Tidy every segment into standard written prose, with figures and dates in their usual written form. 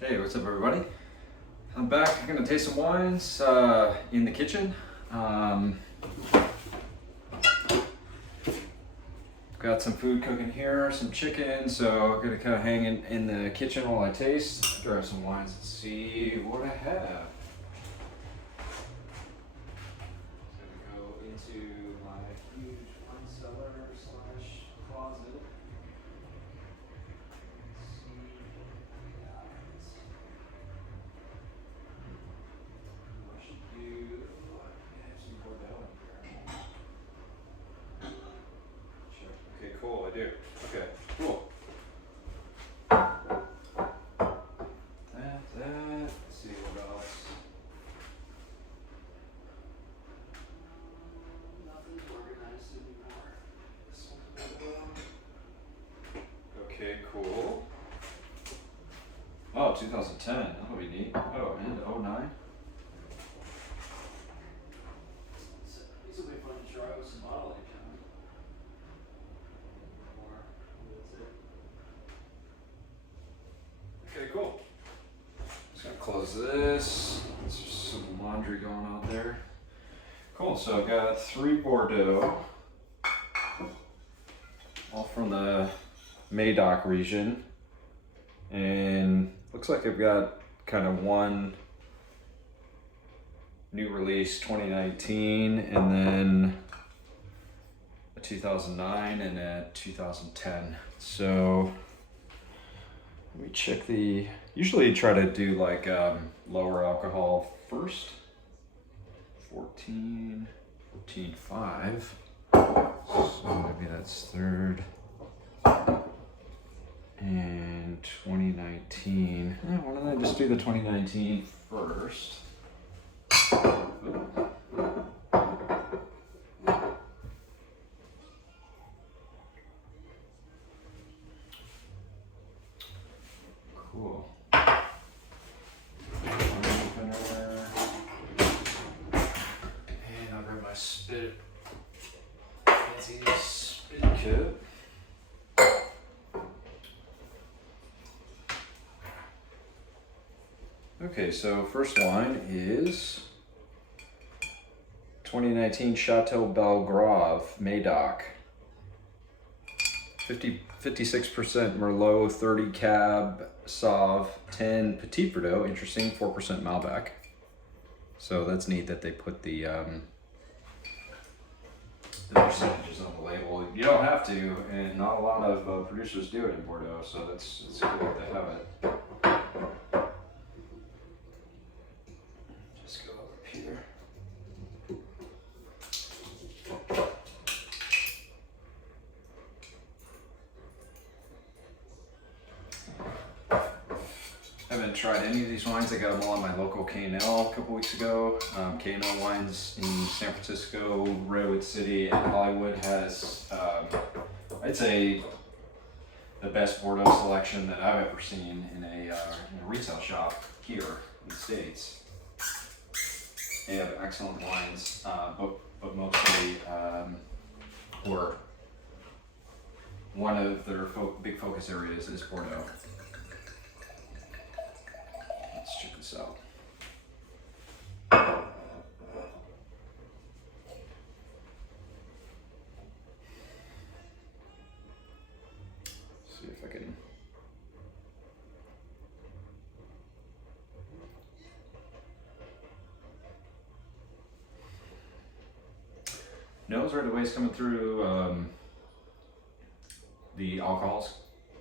Hey, what's up, everybody? I'm back. I'm gonna taste some wines in the kitchen. Got some food cooking here, some chicken, so I'm gonna kind of hang in the kitchen while I taste. Grab some wines and see what I have. Gonna go into my huge wine cellar slash closet. See what I got. What I should do? I have some Bordeaux in here. Sure. Okay, cool. I do. Okay, cool. That. Let's see what else. Nothing's organized anymore. This one's okay, cool. Oh, 2010. That'll be neat. Oh, and 09. These will be fun to try with some bottle age on. Okay, cool. Just gonna close this. There's some laundry going on there. Cool, so I've got 3 Bordeaux, all from the Medoc region. And looks like I've got kind of one new release 2019 and then a 2009 and a 2010. So let me check usually try to do like lower alcohol first. 14.5. So maybe that's third. And 2019. Why don't I just do the 2019 first? Cool. Opener. And I'll grab my fancy spit kit. Okay, so first wine is 2019 Chateau Belgrave Medoc. 56% Merlot, 30 Cab Sauv, 10 Petit Verdot, interesting, 4% Malbec. So that's neat that they put the percentages on the label. You don't have to, and not a lot of producers do it in Bordeaux, so it's cool that they have it. Just go up here. I haven't tried any of these wines. I got them all on my local K&L a couple weeks ago. K&L Wines in San Francisco, Redwood City, and Hollywood has, I'd say, the best Bordeaux selection that I've ever seen in a retail shop here in the States. They have excellent wines, but mostly, or one of their big focus areas is Bordeaux. Let's check this out. See if I can. Nose right away is coming through. The alcohol's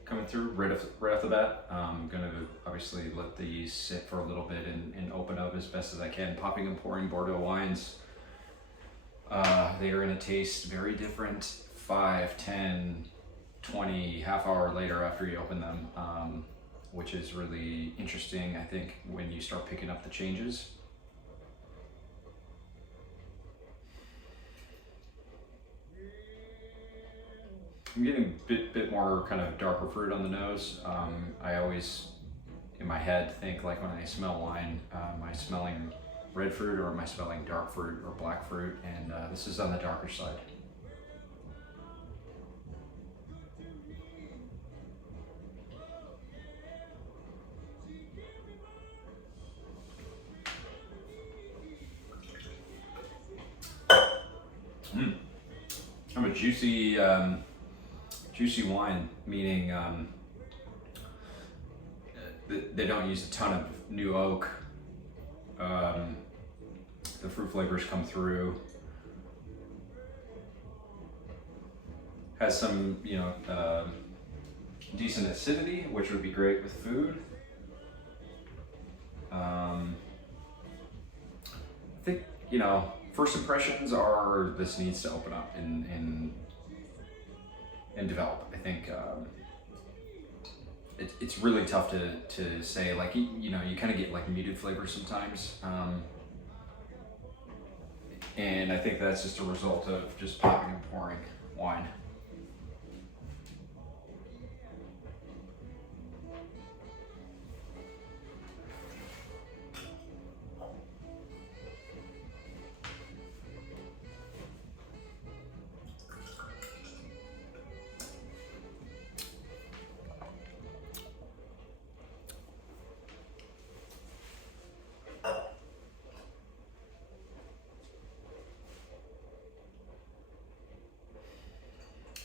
coming through right off the bat. I'm gonna obviously let these sit for a little bit and open up as best as I can. Popping and pouring Bordeaux wines, they are gonna taste very different 5, 10, 20, half hour later after you open them, which is really interesting, I think, when you start picking up the changes. I'm getting a bit more kind of darker fruit on the nose. I always, in my head, think like when I smell wine, am I smelling red fruit or am I smelling dark fruit or black fruit? And this is on the darker side. juicy, juicy wine, meaning they don't use a ton of new oak. The fruit flavors come through. Has some, decent acidity, which would be great with food. I think, first impressions are this needs to open up and develop. I think it's really tough to say, like, you kind of get like muted flavors sometimes. And I think that's just a result of just popping and pouring wine.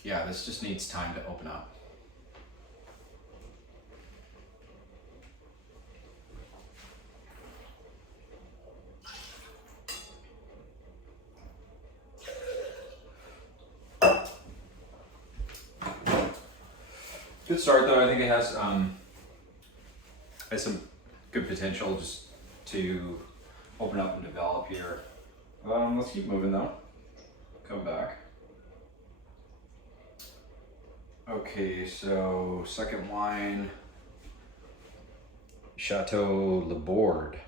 Yeah, this just needs time to open up. Good start though. I think it has some good potential just to open up and develop here. Let's keep moving though. Come back. Okay, so second wine, Chateau Laborde,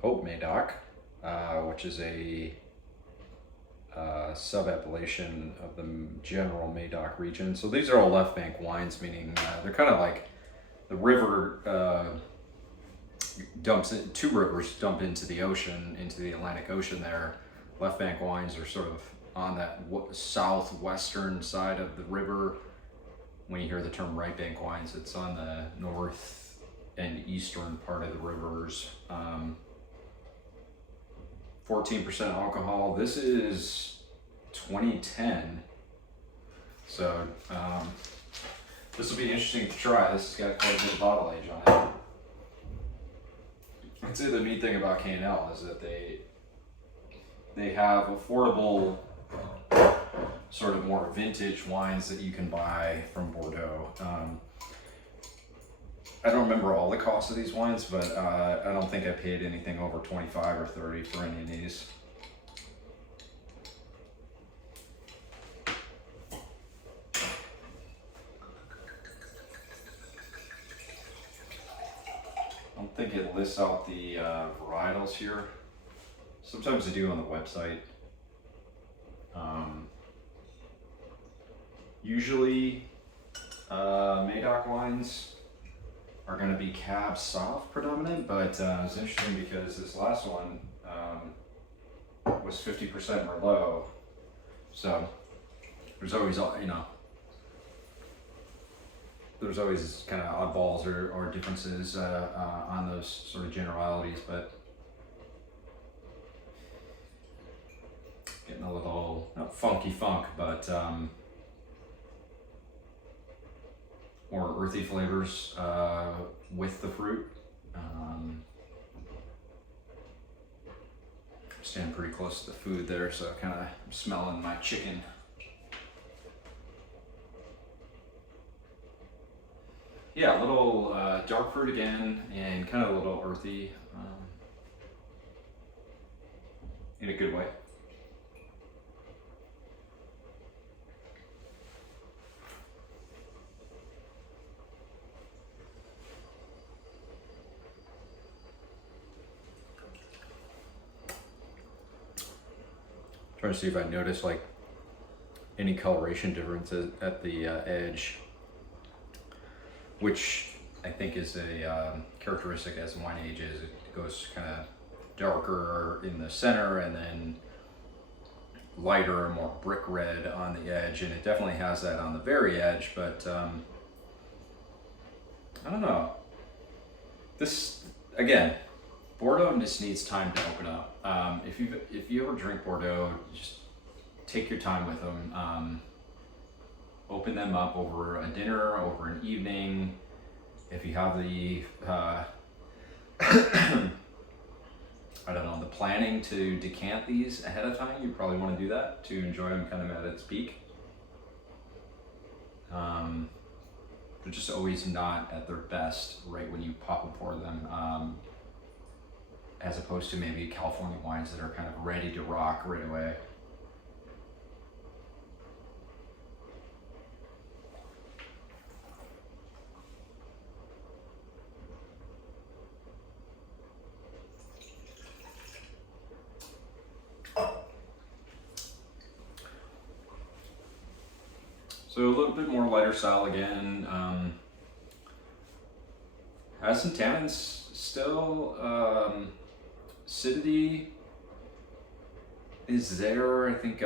Haute Medoc, which is a sub-appellation of the general Medoc region. So these are all left bank wines, meaning they're kind of like the river two rivers dump into the ocean, into the Atlantic Ocean there. Left bank wines are sort of on that southwestern side of the river. When you hear the term right bank wines, it's on the north and eastern part of the rivers. 14% alcohol. This is 2010. So this will be interesting to try. This has got quite a bit of bottle age on it. I'd say the neat thing about K&L is that they have affordable, sort of more vintage wines that you can buy from Bordeaux. I don't remember all the costs of these wines, but I don't think I paid anything over 25 or 30 for any of these. I don't think it lists out the varietals here. Sometimes they do on the website. Usually, Medoc wines are going to be Cab Sauv predominant, but it's interesting because this last one was 50% Merlot. So there's always, there's always kind of oddballs or differences on those sort of generalities, but getting a little, not funky funk, but more earthy flavors with the fruit. Stand pretty close to the food there, so kind of smelling my chicken. Yeah, a little dark fruit again, and kind of a little earthy in a good way. Trying to see if I notice like any coloration differences at the edge, which I think is a characteristic as wine ages. It goes kind of darker in the center and then lighter, more brick red on the edge, and it definitely has that on the very edge, but I don't know. This, again, Bordeaux just needs time to open up. If you ever drink Bordeaux, just take your time with them. Open them up over a dinner, over an evening. If you have the, I don't know, the planning to decant these ahead of time, you probably want to do that to enjoy them kind of at its peak. They're just always not at their best right when you pop and pour them, as opposed to maybe California wines that are kind of ready to rock right away. So a little bit more lighter style again. Has some tannins still. Acidity is there. I think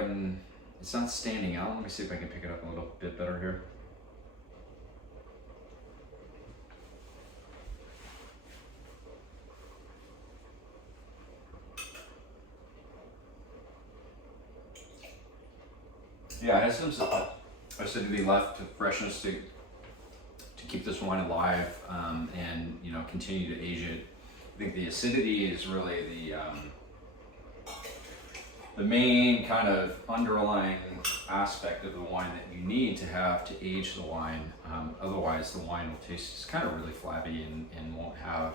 it's not standing out. Let me see if I can pick it up a little bit better here. Yeah, it has some acidity left, freshness to keep this wine alive, and continue to age it. I think the acidity is really the main kind of underlying aspect of the wine that you need to have to age the wine. Otherwise, the wine will taste just kind of really flabby and won't have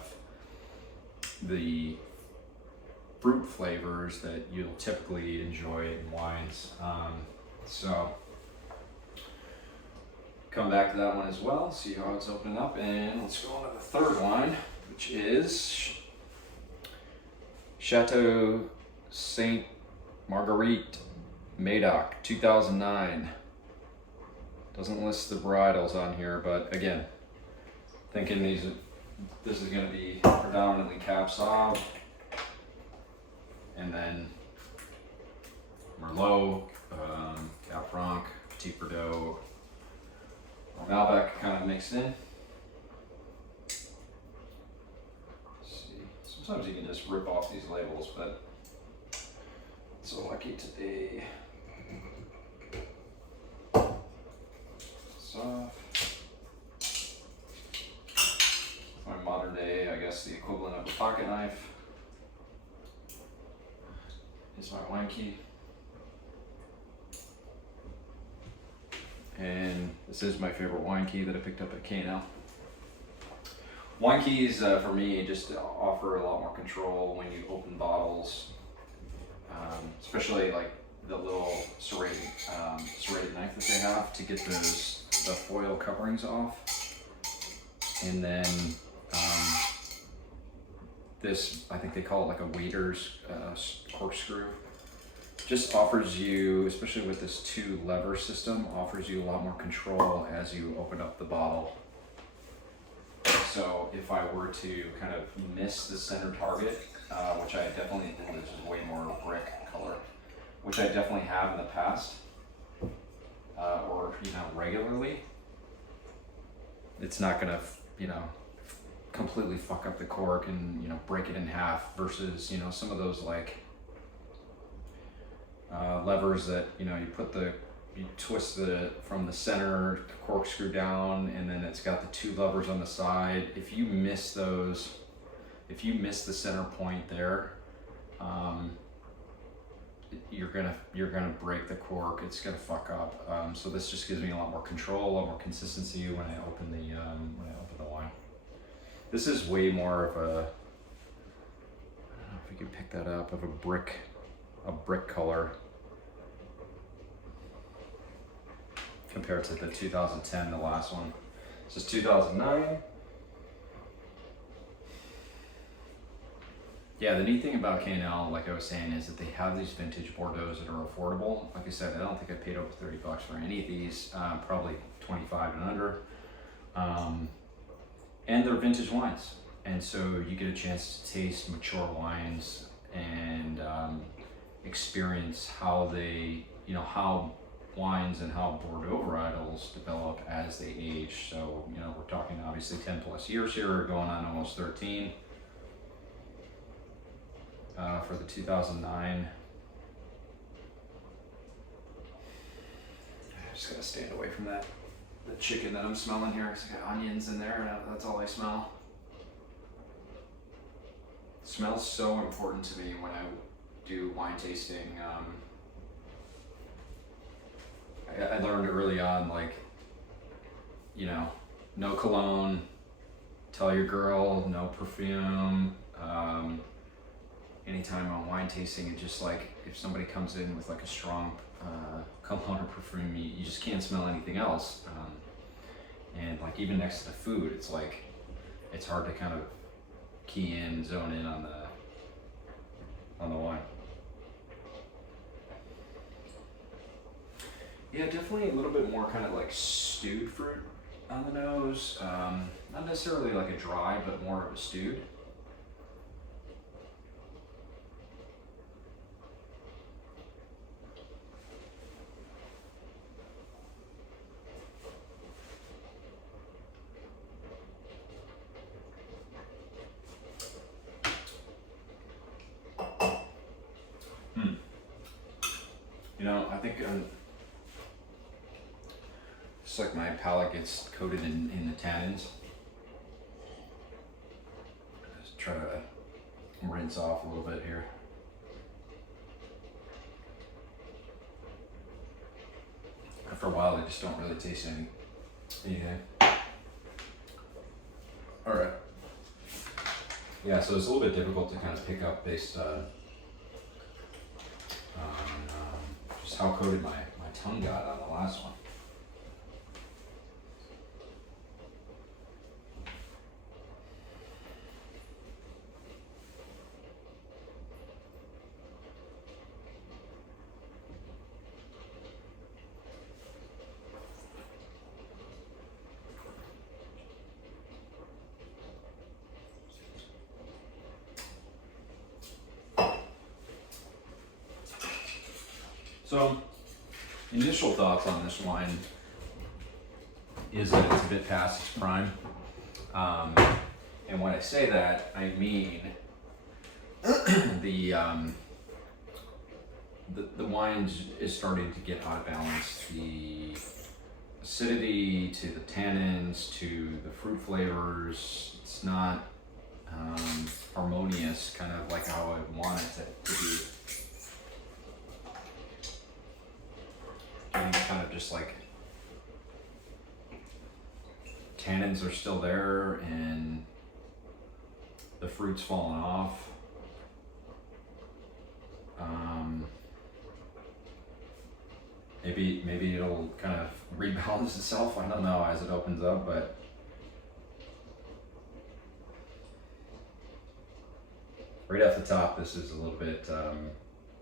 the fruit flavors that you'll typically enjoy in wines. So come back to that one as well, see how it's opening up, and let's go on to the third wine, which is Chateau Saint Marguerite Medoc 2009. Doesn't list the varietals on here, but again, thinking this is going to be predominantly Cab Sauv, and then Merlot, Cab Franc, Petit Bordeaux, or Malbec kind of mixed in. Let's see. Sometimes you can just rip off these labels, but so lucky today. Soft. My modern day, I guess the equivalent of a pocket knife is my wine key. And this is my favorite wine key that I picked up at K&L. Wine keys for me just offer a lot more control when you open bottles, especially like the little serrated knife that they have to get the foil coverings off. And then this, I think they call it like a waiter's corkscrew. Just offers you, especially with this 2 lever system, offers you a lot more control as you open up the bottle. So if I were to kind of miss the center target, which I definitely think this is way more brick color, which I definitely have in the past, or regularly, it's not gonna completely fuck up the cork and break it in half, versus some of those like levers that you twist from the center, the corkscrew down, and then it's got the 2 levers on the side. If you miss those, if you miss the center point there, you're gonna break the cork. It's gonna fuck up. So this just gives me a lot more control, a lot more consistency when I open the wine. This is way more of a, I don't know if you can pick that up, of a brick color compared to the 2010, the last one. This is 2009. Yeah, the neat thing about K&L, like I was saying, is that they have these vintage Bordeaux that are affordable. Like I said, I don't think I paid over $30 for any of these, probably 25 and under. And they're vintage wines. And so you get a chance to taste mature wines and experience how they, how wines and how Bordeaux varietals develop as they age. So, we're talking obviously 10 plus years here, going on almost 13 for the 2009. Just gotta stand away from that. The chicken that I'm smelling here, it's got onions in there, and that's all I smell. Smell's so important to me when I do wine tasting. I learned early on, like, you know, no cologne, tell your girl, no perfume. Anytime on wine tasting, it just like, if somebody comes in with like a strong cologne or perfume, you just can't smell anything else. And like even next to the food, it's like, it's hard to kind of key in, zone in on the wine. Yeah, definitely a little bit more kind of like stewed fruit on the nose. Not necessarily like a dry, but more of a stewed. You know, I think it's like my palate gets coated in the tannins. Just try to rinse off a little bit here. After a while, I just don't really taste anything. All right. Yeah, so it's a little bit difficult to kind of pick up based on just how coated my tongue got on the last one. So, initial thoughts on this wine is that it's a bit past its prime. And when I say that, I mean the wine is starting to get out of balance. The acidity to the tannins to the fruit flavors, it's not harmonious, kind of like how I want it to be. Getting kind of just like tannins are still there and the fruit's fallen off. Maybe it'll kind of rebalance itself. I don't know as it opens up, but right off the top, this is a little bit.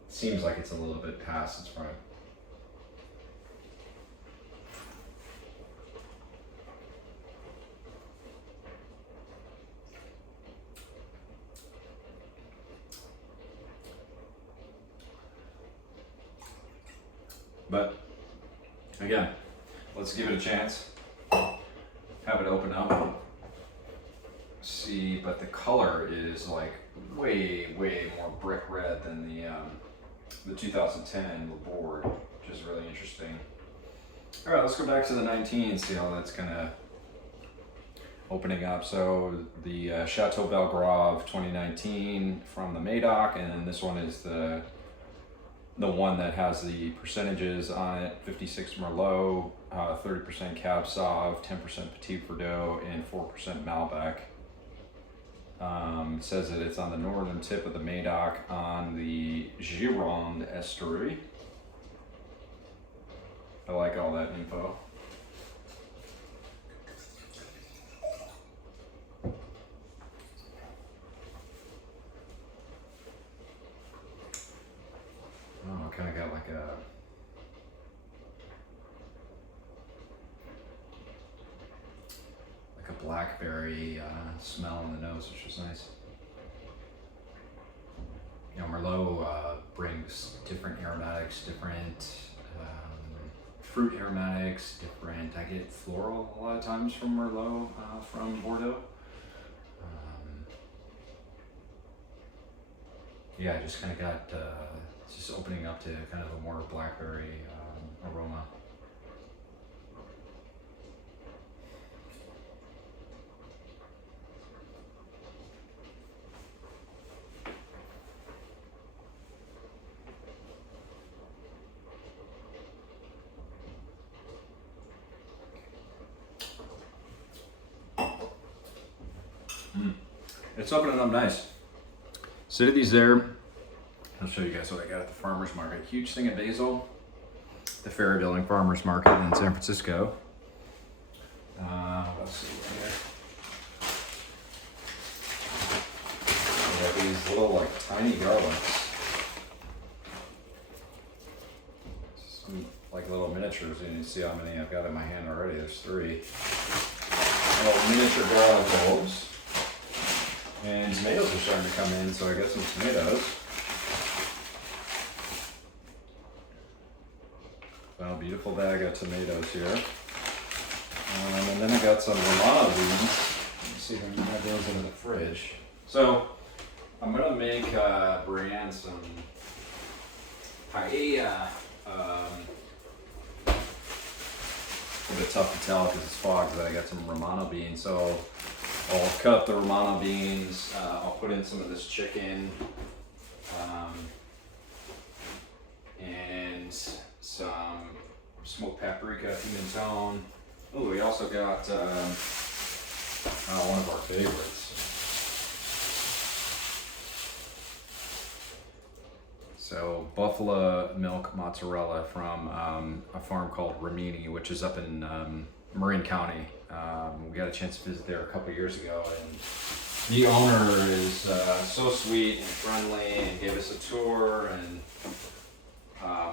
Seems like it's a little bit past its prime. But again, let's give it a chance. Have it open up. See, but the color is like way more brick red than the 2010 Laborde, which is really interesting. All right, let's go back to the 19 and see how that's kind of opening up. So the Chateau Belgrave 2019 from the Medoc, and then this one is the one that has the percentages on it: 56 Merlot, 30% Cab Sauv, 10% Petit Verdot, and 4% Malbec. It says that it's on the northern tip of the Medoc on the Gironde estuary. I like all that info. Oh, kind of got like a blackberry smell in the nose, which is nice. You know, Merlot brings different aromatics, different fruit aromatics, different. I get floral a lot of times from Merlot from Bordeaux. Yeah, I just kind of got. It's just opening up to kind of a more blackberry aroma. It's opening up nice. Acidity's there. I'll show you guys what I got at the farmer's market. Huge thing of basil. The Ferry Building Farmer's Market in San Francisco. Let's see here. We got these little like tiny garlics. Some like little miniatures, and you see how many I've got in my hand already. There's 3. Little miniature garlic bulbs. And tomatoes are starting to come in, so I got some tomatoes. Wow, beautiful bag of tomatoes here. And then I got some Romano beans. Let's see if I can have those in the fridge. So I'm gonna make Brienne some paella. A bit tough to tell because it's fog, but I got some Romano beans. So I'll cut up the Romano beans. I'll put in some of this chicken and some smoked paprika, pimenton. Oh, we also got one of our favorites. So buffalo milk mozzarella from a farm called Rimini, which is up in Marin County. We got a chance to visit there a couple years ago, and the owner is so sweet and friendly and gave us a tour and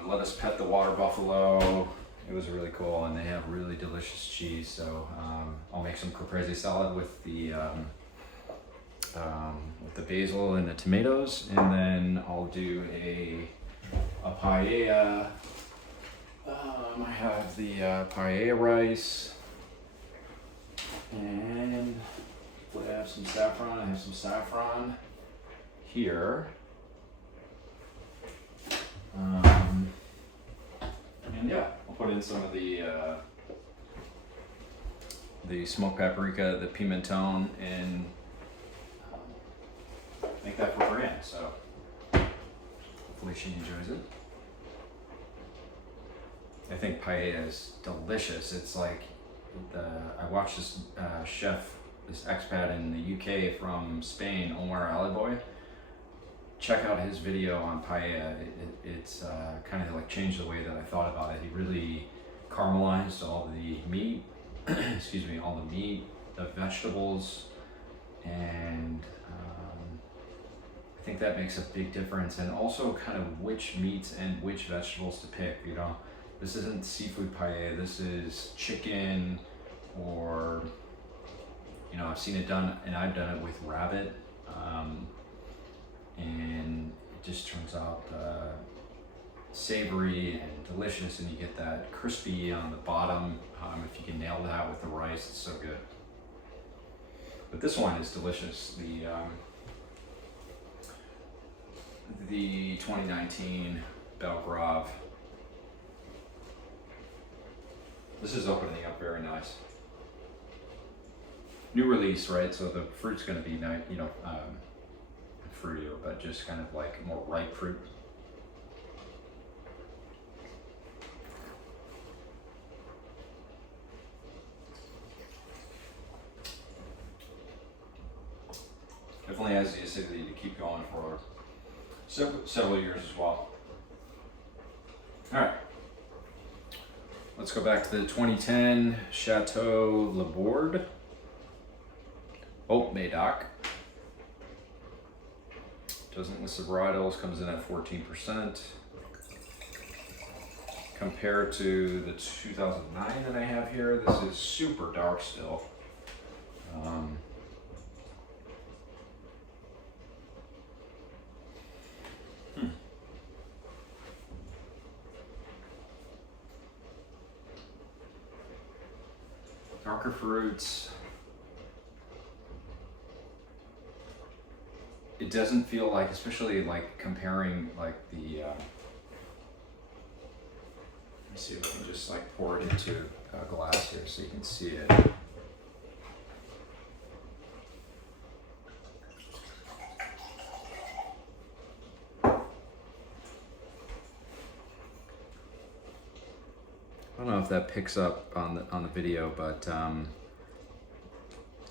let us pet the water buffalo. It was really cool, and they have really delicious cheese. So I'll make some caprese salad with the basil and the tomatoes, and then I'll do a paella. I have the paella rice, and I have some saffron. I have some saffron here. And yeah, I'll put in some of the smoked paprika, the pimenton, and make that for Brienne. So hopefully she enjoys it. I think paella is delicious. It's like I watched this chef, this expat in the UK from Spain, Omar Aliboy. Check out his video on paella. It's kind of like changed the way that I thought about it. He really caramelized all the meat, excuse me, all the meat, the vegetables, and I think that makes a big difference. And also kind of which meats and which vegetables to pick. You know, this isn't seafood paella. This is chicken, or you know, I've seen it done, and I've done it with rabbit. And it just turns out savory and delicious, and you get that crispy on the bottom. If you can nail that with the rice, it's so good. But this wine is delicious. The 2019 Belgrave. This is opening up very nice. New release, right? So the fruit's going to be nice, you know, fruitier, but just kind of like more ripe fruit. Definitely has the acidity to keep going for several years as well. All right, let's go back to the 2010 Chateau Laborde. Oh, Medoc. Doesn't list the varietals, comes in at 14%. Compared to the 2009 that I have here, this is super dark still. Darker fruits. It doesn't feel like, especially like comparing like the, let me see if I can just like pour it into a glass here so you can see it. I don't know if that picks up on the video, but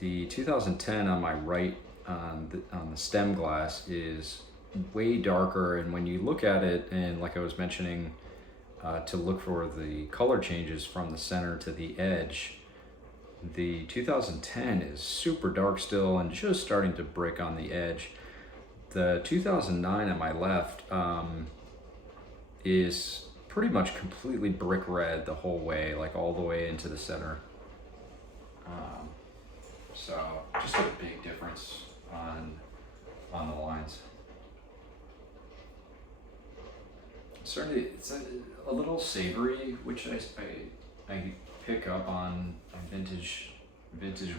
The 2010 on my right on the stem glass is way darker, and when you look at it, and like I was mentioning, to look for the color changes from the center to the edge, the 2010 is super dark still and just starting to brick on the edge. The 2009 on my left is pretty much completely brick red the whole way, like all the way into the center. So just a big difference on the lines. Certainly, it's a little savory, which I pick up on vintage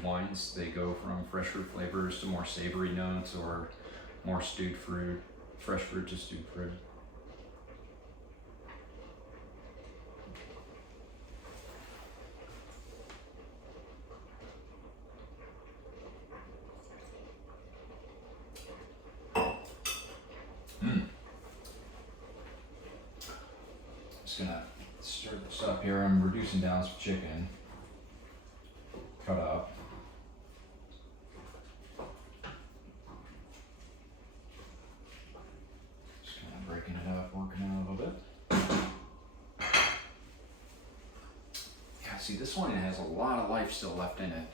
wines. They go from fresh fruit flavors to more savory notes, or more stewed fruit, fresh fruit to stewed fruit. Just gonna stir this up here. I'm reducing down some chicken, cut up. Just kind of breaking it up, working it a little bit. Yeah, see, this one has a lot of life still left in it.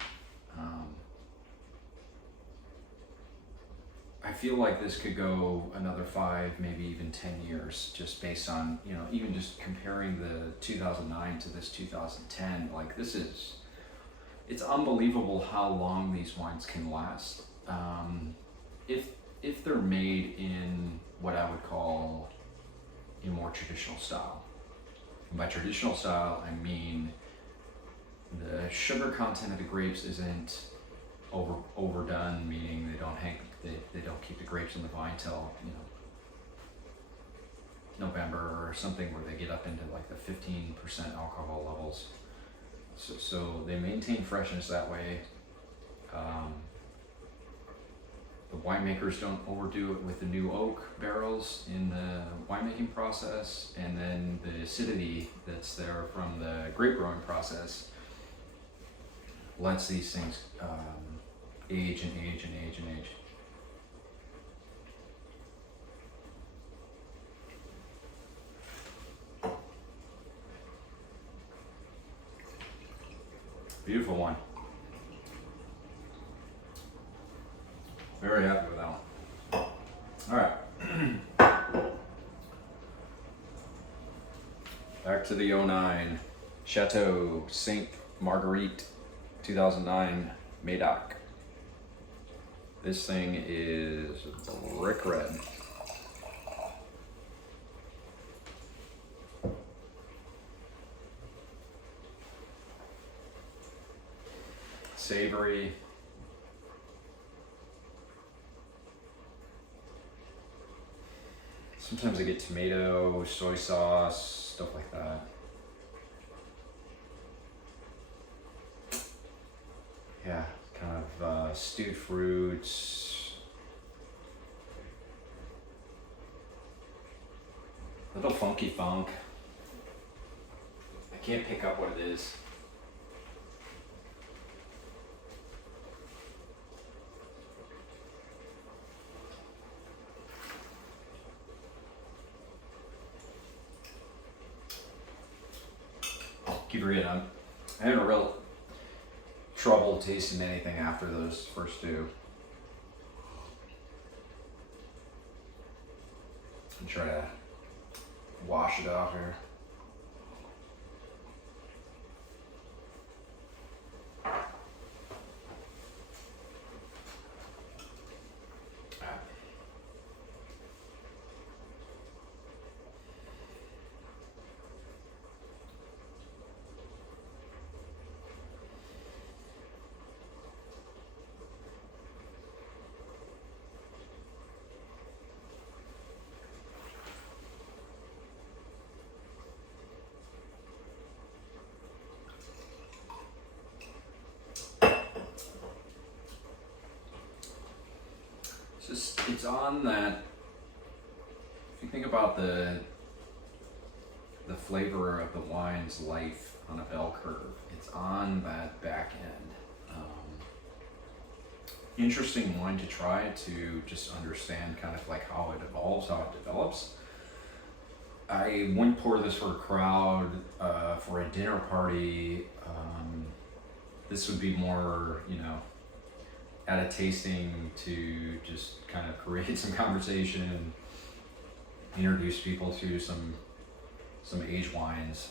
I feel like this could go another 5, maybe even 10 years, just based on, even just comparing the 2009 to this 2010. Like, it's unbelievable how long these wines can last. If they're made in what I would call a more traditional style. And by traditional style, I mean the sugar content of the grapes isn't overdone, meaning they don't keep the grapes in the vine till November or something, where they get up into like the 15% alcohol levels. So they maintain freshness that way. The winemakers don't overdo it with the new oak barrels in the winemaking process, and then the acidity that's there from the grape growing process lets these things age and age and age and age. Beautiful one. Very happy with that one. All right. Back to the 09 Chateau Saint Marguerite 2009 Medoc. This thing is brick red. Savory. Sometimes I get tomato, soy sauce, stuff like that. Yeah, kind of stewed fruits. Little funky funk. I can't pick up what it is. Keep forgetting, I'm having a real trouble tasting anything after those first two. And try to wash it off here. It's on that, if you think about the flavor of the wine's life on a bell curve, it's on that back end. interesting wine to try to just understand kind of like how it evolves, how it develops. I wouldn't pour this for a crowd, for a dinner party. This would be more, you know, at a tasting to just kind of create some conversation, introduce people to some aged wines.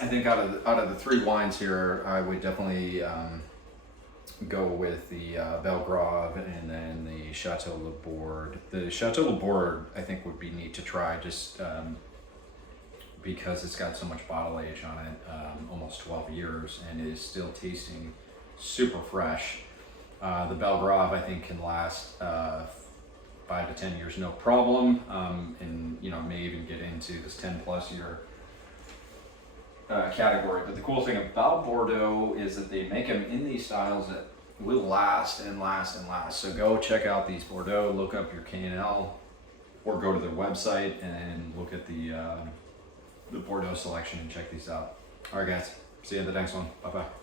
I think out of the three wines here, I would definitely go with the Belgrave and then the Chateau Laborde. The Chateau Laborde, I think, would be neat to try just because it's got so much bottle age on it, almost 12 years, and it is still tasting super fresh. The Belgrave, I think, can last 5 to 10 years no problem, and you know, may even get into this 10+ year category. But the cool thing about Bordeaux is that they make them in these styles that will last and last and last. So go check out these Bordeaux, look up your K&L, or go to their website and look at the Bordeaux selection and check these out. All right, guys. See you at the next one. Bye-bye.